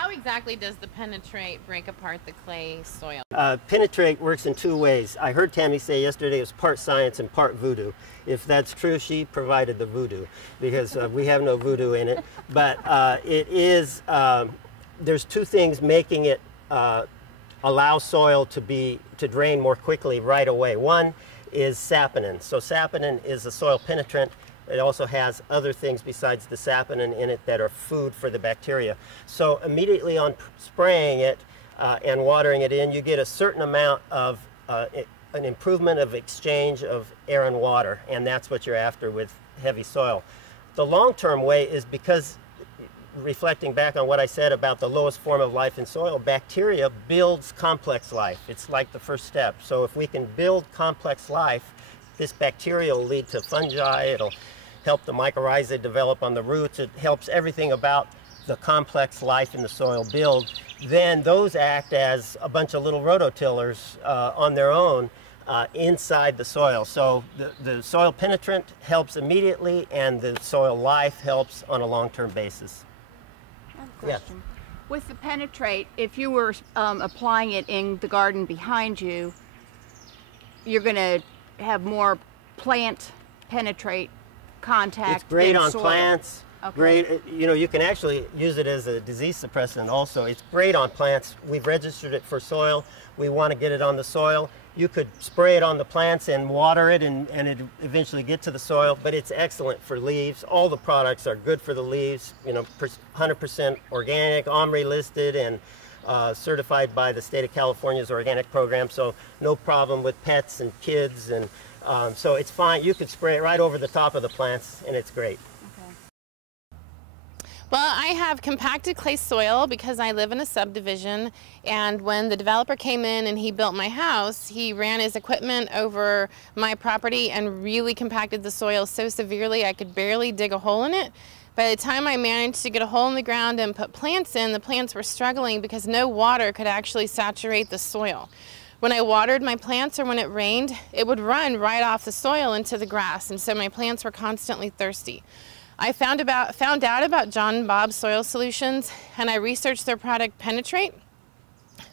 How exactly does the penetrate break apart the clay soil? Penetrate works in two ways. I heard Tammy say yesterday it was part science and part voodoo. If that's true, she provided the voodoo, because we have no voodoo in it. But it is, there's two things making it allow soil to drain more quickly right away. One is saponin. So saponin is a soil penetrant. It also has other things besides the saponin in it that are food for the bacteria. So immediately on spraying it and watering it in, you get a certain amount of an improvement of exchange of air and water, and that's what you're after with heavy soil. The long-term way is because, reflecting back on what I said about the lowest form of life in soil, bacteria builds complex life. It's like the first step. So if we can build complex life, this bacteria will lead to fungi, it'll help the mycorrhizae develop on the roots, it helps everything about the complex life in the soil build. Then those act as a bunch of little rototillers on their own inside the soil. So the soil penetrant helps immediately, and the soil life helps on a long-term basis. I have a question. Yeah. With the penetrate, if you were applying it in the garden behind you, you're going to have more plant penetrate contact. It's great on soil. plants. Okay. Great, you know, you can actually use it as a disease suppressant also. It's great on plants. We've registered it for soil. We want to get it on the soil. You could spray it on the plants and water it, and it eventually get to the soil, but it's excellent for leaves. All the products are good for the leaves, you know, 100% organic, OMRI listed, and certified by the state of California's organic program, so no problem with pets and kids, and so it's fine. You could spray it right over the top of the plants, and it's great. Well, I have compacted clay soil because I live in a subdivision, and when the developer came in and he built my house, he ran his equipment over my property and really compacted the soil so severely I could barely dig a hole in it. By the time I managed to get a hole in the ground and put plants in, the plants were struggling because no water could actually saturate the soil. When I watered my plants or when it rained, it would run right off the soil into the grass, and so my plants were constantly thirsty. I found out about John and Bob's soil solutions, and I researched their product Penetrate.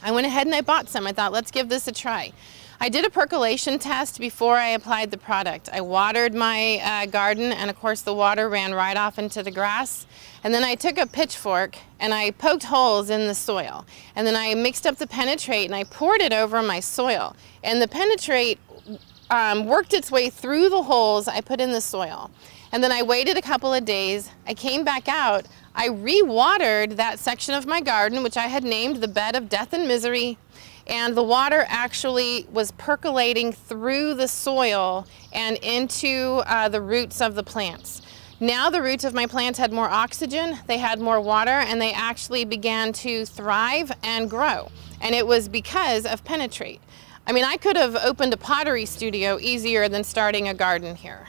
I went ahead and I bought some. I thought, let's give this a try. I did a percolation test before I applied the product. I watered my garden, and of course the water ran right off into the grass. And then I took a pitchfork and I poked holes in the soil. And then I mixed up the Penetrate and I poured it over my soil. And the Penetrate worked its way through the holes I put in the soil. And then I waited a couple of days, I came back out, I re-watered that section of my garden, which I had named the bed of death and misery, and the water actually was percolating through the soil and into the roots of the plants. Now the roots of my plants had more oxygen, they had more water, and they actually began to thrive and grow. And it was because of Penetrate. I mean, I could have opened a pottery studio easier than starting a garden here.